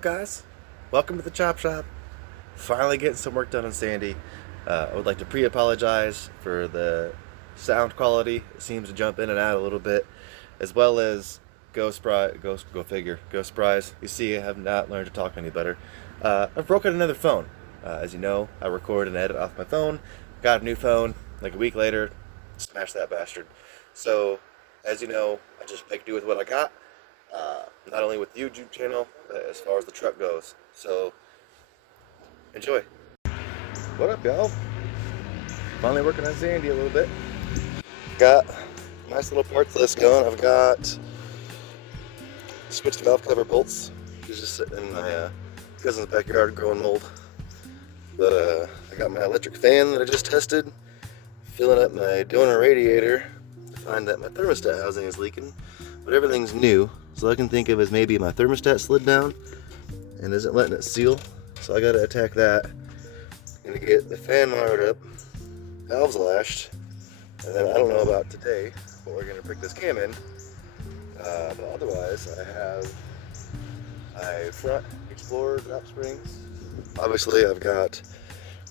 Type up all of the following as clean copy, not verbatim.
up, guys? Welcome to the Chop Shop. Finally getting some work done on Sandy. I would like to pre-apologize for the sound quality. It seems to jump in and out a little bit, as well as go figure. Ghost Prize. You see, I have not learned to talk any better. I've broken another phone. As you know, I record and edit off my phone. Got a new phone. Like a week later, smashed that bastard. So, as you know, I just make do with what I got. Not only with the YouTube channel, but as far as the truck goes. So, enjoy. What up, y'all? Finally working on Sandy a little bit. Got a nice little parts list going. I've got switched valve cover bolts. He's just sitting in my cousin's backyard growing mold. But I got my electric fan that I just tested. Filling up my donor radiator to find that my thermostat housing is leaking. But everything's new, so I can think of as maybe my thermostat slid down and isn't letting it seal. So I gotta attack that. Gonna get the fan wired up, valves lashed, and then I don't know about today, but we're gonna prick this cam in. But otherwise, I have my front Explorer drop springs. Obviously, I've got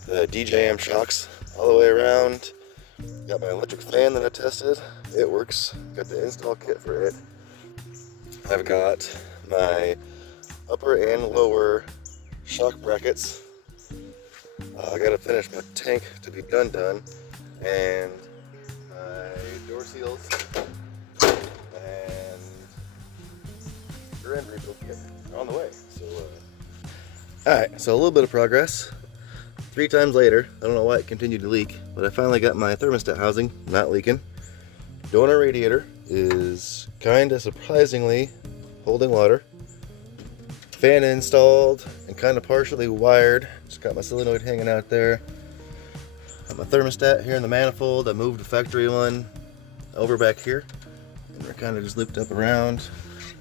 the DJM shocks all the way around. Got my electric fan that I tested. It works. Got the install kit for it. I've got my upper and lower shock brackets. I gotta finish my tank to be done, and my door seals and rear end rebuild kit are on the way. So, alright, so a little bit of progress. 3 times later, I don't know why it continued to leak, but I finally got my thermostat housing not leaking. Donor radiator is kinda surprisingly holding water. Fan installed and kinda partially wired. Just got my solenoid hanging out there. Got my thermostat here in the manifold. I moved the factory one over back here, and we're kinda just looped up around.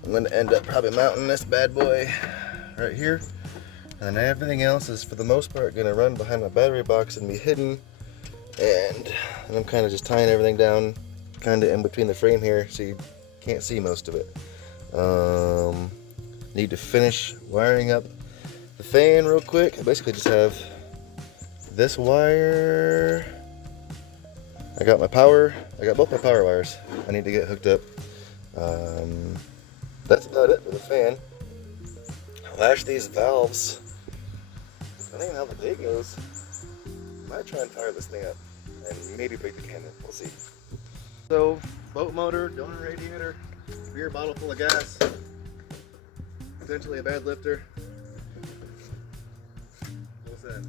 I'm gonna end up probably mounting this bad boy right here. And then everything else is, for the most part, going to run behind my battery box and be hidden. And I'm kind of just tying everything down, kind of in between the frame here, so you can't see most of it. Need to finish wiring up the fan real quick. I basically just have this wire. I got my power. I got both my power wires I need to get hooked up. That's about it for the fan. Lash these valves. Depending on how the day goes, I might try and fire this thing up and maybe break the cannon. We'll see. So, boat motor, donor radiator, beer bottle full of gas, potentially a bad lifter. What's that?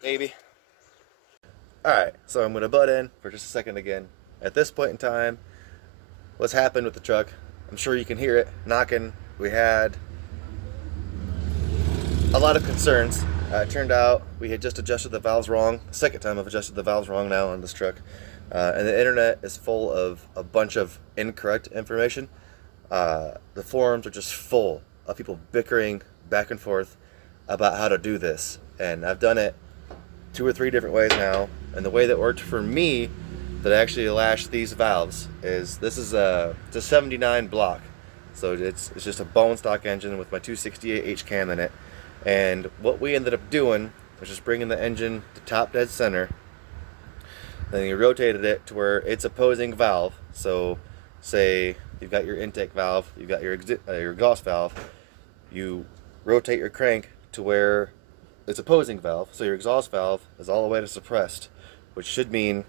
Maybe. Alright, so I'm going to butt in for just a second again. At this point in time, what's happened with the truck, I'm sure you can hear it knocking. We had a lot of concerns It turned out we had just adjusted the valves wrong. Second time I've adjusted the valves wrong now on this truck. And the internet is full of a bunch of incorrect information. The forums are just full of people bickering back and forth about how to do this. And I've done it 2 or 3 different ways now. And the way that worked for me, that actually lashed these valves, is this is it's a 79 block. So it's just a bone stock engine with my 268 H cam in it. And what we ended up doing was just bringing the engine to top dead center. Then you rotated it to where it's opposing valve. So say you've got your intake valve, you've got your exhaust valve, you rotate your crank to where it's opposing valve, so your exhaust valve is all the way to suppressed, which should mean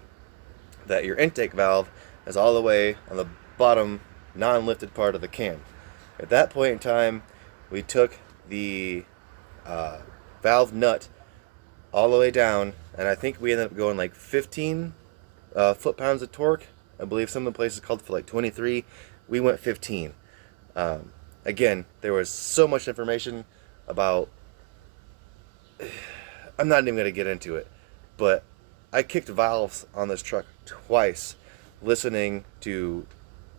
that your intake valve is all the way on the bottom non-lifted part of the cam. At that point in time, we took the valve nut all the way down, and I think we ended up going like 15 foot-pounds of torque. I believe some of the places called for like 23. We went 15. Again, there was so much information about, I'm not even going to get into it, but I kicked valves on this truck twice, listening to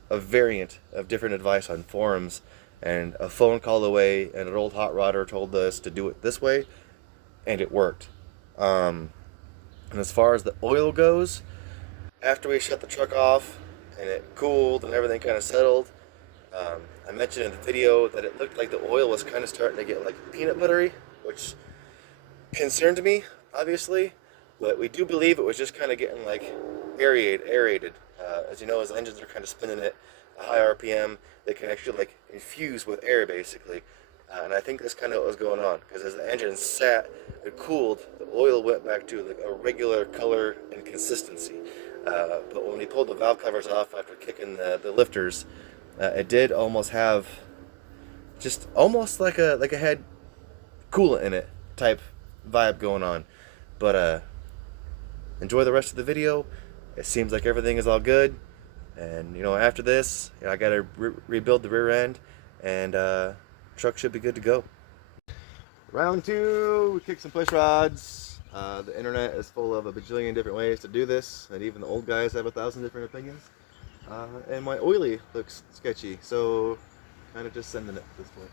a variant of different advice on forums, and a phone call away, and an old hot rodder told us to do it this way, and it worked. And as far as the oil goes, after we shut the truck off and it cooled and everything kind of settled, I mentioned in the video that it looked like the oil was kind of starting to get like peanut buttery, which concerned me, obviously, but we do believe it was just kind of getting like aerated. As you know, as engines are kind of spinning at a high RPM, they can actually like infuse with air basically. And I think that's kind of what was going on, because as the engine sat and cooled, the oil went back to like a regular color and consistency. But when we pulled the valve covers off after kicking the lifters, it did almost have just almost like a had coolant in it type vibe going on. But enjoy the rest of the video. It seems like everything is all good, and you know, after this, I gotta rebuild the rear end, and truck should be good to go. Round 2, we kicked some push rods. The internet is full of a bajillion different ways to do this, and even the old guys have 1,000 different opinions. And my oily looks sketchy, so kind of just sending it at this point.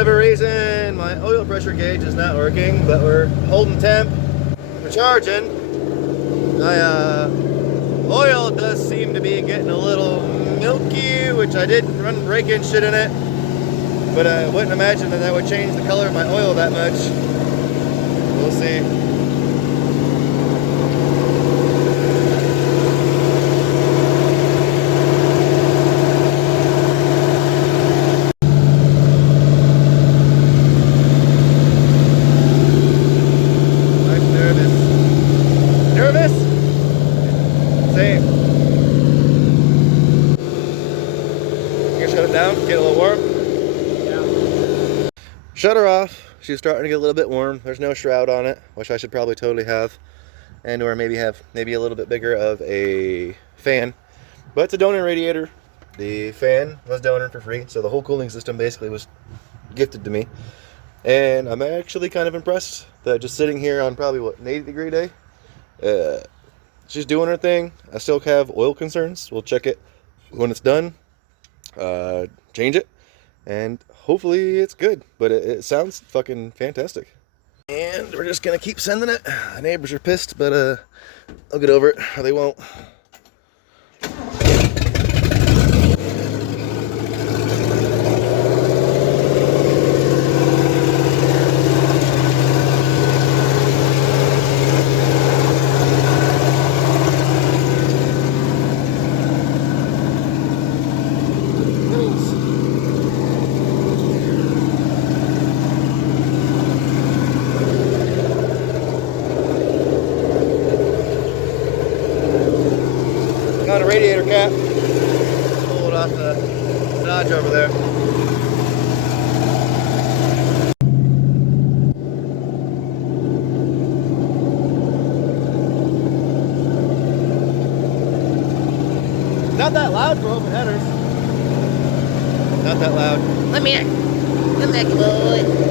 whatever reason, my oil pressure gauge is not working, but we're holding temp. We're charging. My oil does seem to be getting a little milky, which I did run break-in shit in it, but I wouldn't imagine that would change the color of my oil that much. We'll see. Get a little warm? Yeah. Shut her off. She's starting to get a little bit warm. There's no shroud on it, which I should probably totally have. And or maybe have a little bit bigger of a fan. But it's a donor radiator. The fan was donated for free, so the whole cooling system basically was gifted to me. And I'm actually kind of impressed that just sitting here on probably, what, an 80-degree day? She's doing her thing. I still have oil concerns. We'll check it when it's done. Change it, and hopefully it's good, but it sounds fucking fantastic. And we're just gonna keep sending it. The neighbors are pissed, but I'll get over it, or they won't. Found a radiator cap. Pull it off the Dodge over there. Not that loud for open headers. Not that loud. Come here. Come back, boy.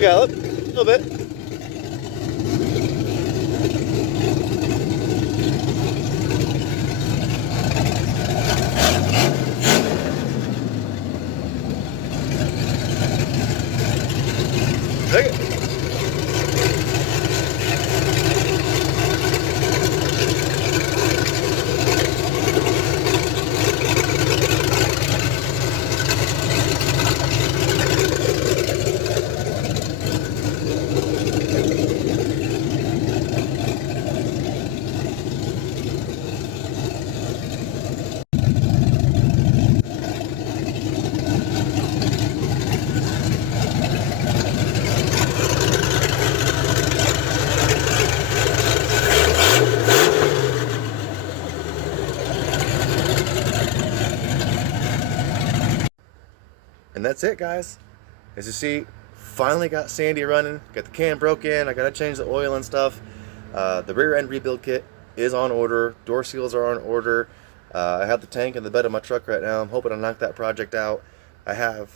Gallop, a little bit. Take it. And that's it, guys. As you see, finally got Sandy running, got the cam broke in, I gotta change the oil and stuff. The rear end rebuild kit is on order, door seals are on order. I have the tank in the bed of my truck right now. I'm hoping to knock that project out. I have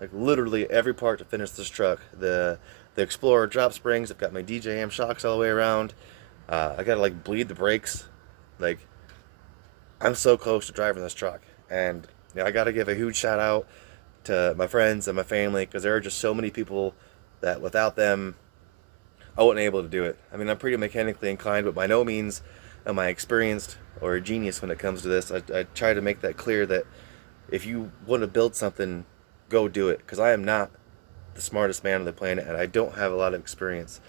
like literally every part to finish this truck. The Explorer drop springs, I've got my DJM shocks all the way around. I gotta like bleed the brakes. Like, I'm so close to driving this truck. And you know, I gotta give a huge shout out to my friends and my family, because there are just so many people that without them I wasn't able to do it. I mean, I'm pretty mechanically inclined, but by no means am I experienced or a genius when it comes to this. I try to make that clear that if you want to build something, go do it, because I am not the smartest man on the planet and I don't have a lot of experience.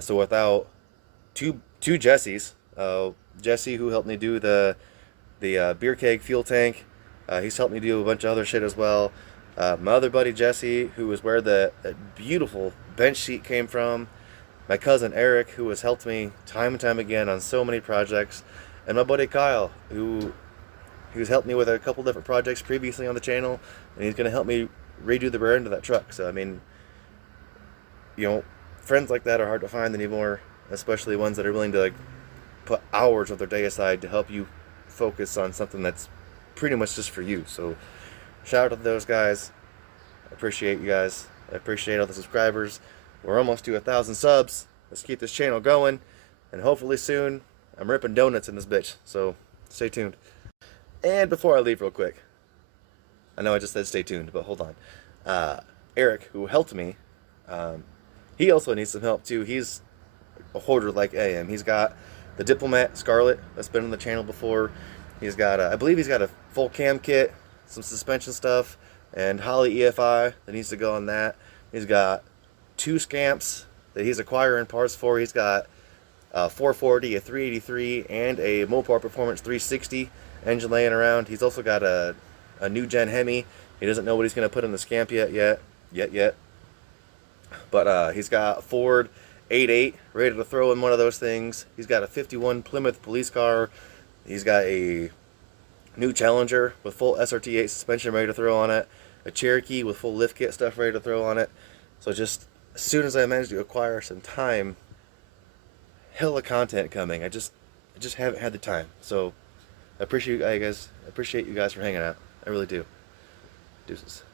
So without two Jessies, Jesse, who helped me do the the beer keg fuel tank. He's helped me do a bunch of other shit as well. My other buddy Jesse, who was where the beautiful bench seat came from. My cousin Eric, who has helped me time and time again on so many projects. And my buddy Kyle, who's helped me with a couple different projects previously on the channel. And he's going to help me redo the rear end of that truck. So, I mean, you know, friends like that are hard to find anymore. Especially ones that are willing to, like, put hours of their day aside to help you focus on something that's pretty much just for you. So shout out to those guys. I appreciate you guys. I appreciate all the subscribers. We're almost to 1,000 subs. Let's keep this channel going, and hopefully soon I'm ripping donuts in this bitch, so stay tuned. And before I leave real quick, I know I just said stay tuned, but hold on. Eric, who helped me, he also needs some help too. He's a hoarder like I am. He's got the Diplomat Scarlet that's been on the channel before. He's got, I believe he's got a full cam kit, some suspension stuff, and Holley EFI that needs to go on that. He's got 2 scamps that he's acquiring parts for. He's got a 440, a 383, and a Mopar Performance 360 engine laying around. He's also got a new gen Hemi. He doesn't know what he's going to put in the scamp yet. But he's got Ford 88 ready to throw in one of those things. He's got a 51 Plymouth police car. He's got a new Challenger with full SRT8 suspension ready to throw on it. A Cherokee with full lift kit stuff ready to throw on it. So just as soon as I managed to acquire some time, hella content coming. I just haven't had the time. So I appreciate you guys. I appreciate you guys for hanging out. I really do. Deuces.